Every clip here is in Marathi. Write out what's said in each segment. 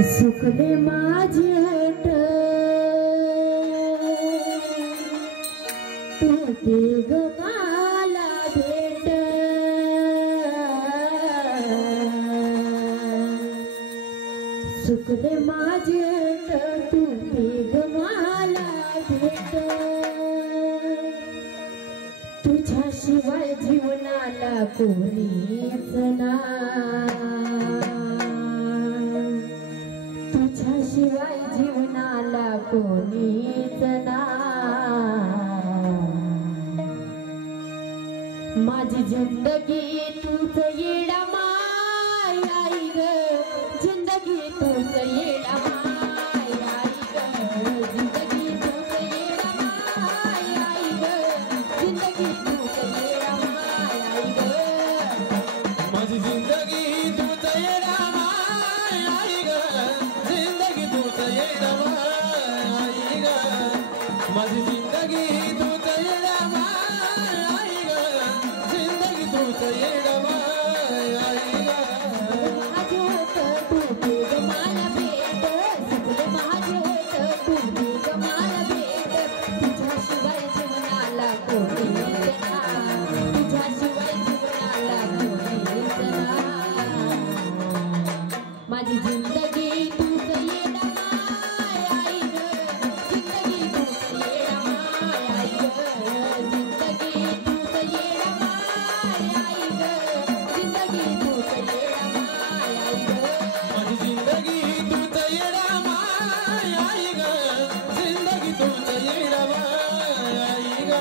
सुखले माझे तुटे ग मला भेट सुखले माझे तुटे ग मला भेट तुझ्याशिवाय जीवनाला कोणीच तुझ्याशिवाय जीवनाला कोणीच माझी जिंदगी तूच येडा माय आई ग जिंदगी तूच येडा माय आई ग जिंदगी तूच येडा माय आई ग जिंदगी तूच येडा माय आई ग माझी जिंदगी तूच येडा माय आई ग जिंदगी तूच येडा माय आई ग माझी जिंदगी तूच येडा माय आई ग जिंदगी तूच येडा माय आई ग माझे होत तुझे ग मला भेट सुखले माझे होत तुझे ग मला भेट तुझ्याशिवाय जीवनाला कोणीच तुझ्याशिवाय जीवनाला कोणीच माझी जिंदगी तूच येडा माय आई ग जिंदगी तूच येडा माय आई ग जिंदगी तूच येडा माय आई ग जिंदगी तूच येडा माय आई ग माझी जिंदगी तूच येडा माय आई ग जिंदगी तूच येडा माय आई ग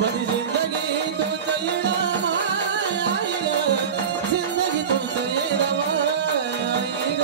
माझी जिंदगी तूच येडा माय आई ग जिंदगी तूच येडा माय आई ग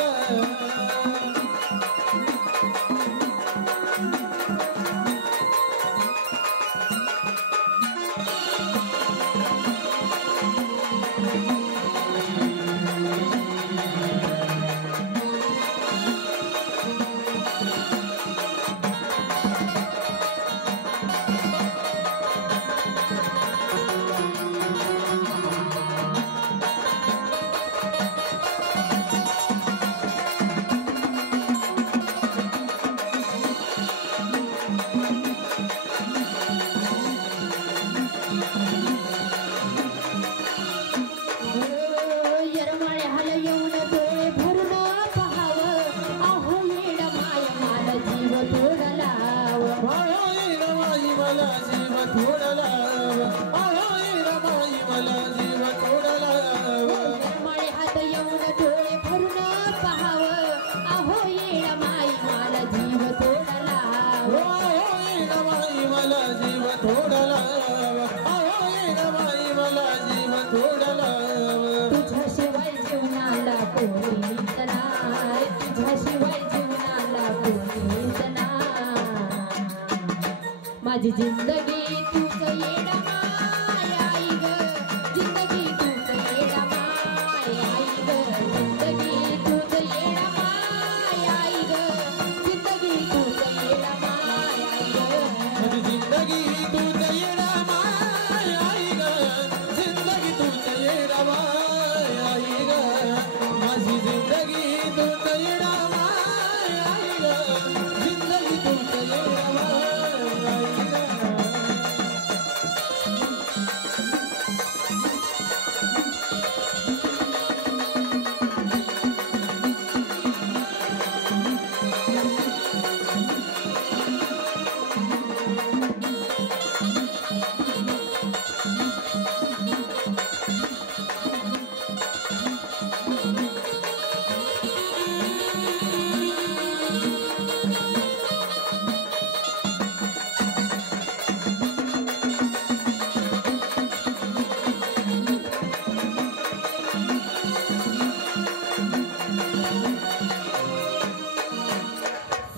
येरमाळे हाल येऊन डोळे भरून पहावं अहो येडा माय मला जीव थोडा लाव आहो येडा माई मला जीव थोडा लाव आहो येडा माई मला जीव थोडा लाव येरमाळे हात येऊन डोळे भरून पहावं अहो येडा माय मला जीव थोडा लाव आहो येडा माई मला जीव थोडा लाव आहो येडा माई मला जीव थोडा लाव तुझ्याशिवाय जीवनाला कोणीच नाही तुझ्याशिवाय जीवनाला कोणीच नाही माझी जिंदगी तूच येडा माय आई ग जिंदगी तूच येडा माय आई ग जिंदगी तूच येडा माय आई ग जिंदगी तूच येडा माय आई ग माझी जिंदगी तूच येडा माय आई ग जिंदगी तूच येडा माय आई ग माझी जिंदगी तूच येडा माय आई ग जिंदगी तूच येडा माय आई ग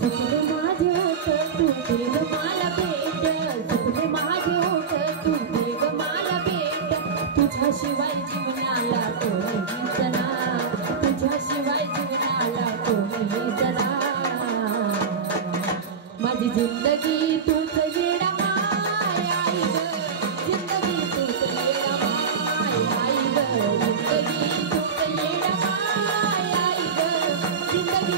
सुखले माझे होत तुझे ग मला भेट सुखले माझे होत तुझे ग मला भेट तुझ्याशिवाय जीवनाला कोणीच नाही तुझ्याशिवाय जीवनाला कोणीच नाही माझी जिंदगी तूच येडा माय आई ग जिंदगी तूच येडा माय आई ग जिंदगी तूच येडा माय आई ग जिंदगी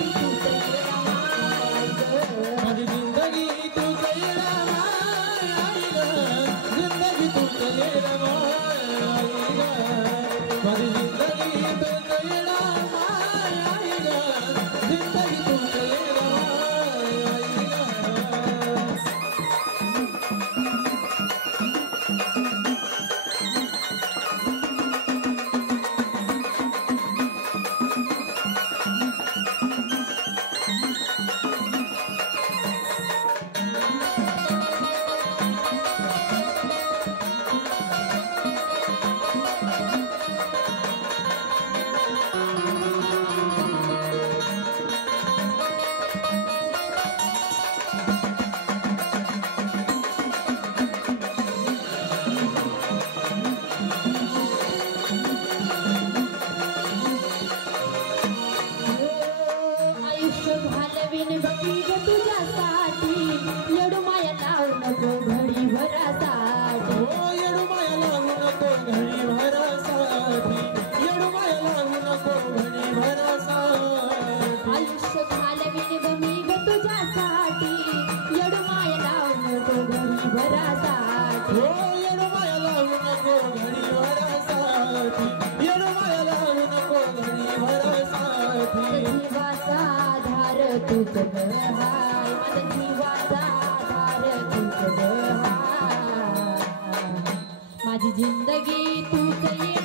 तूच ग हाय माझ्या जीवाचा आधार तूच ग हाय माझी जिंदगी तूच ये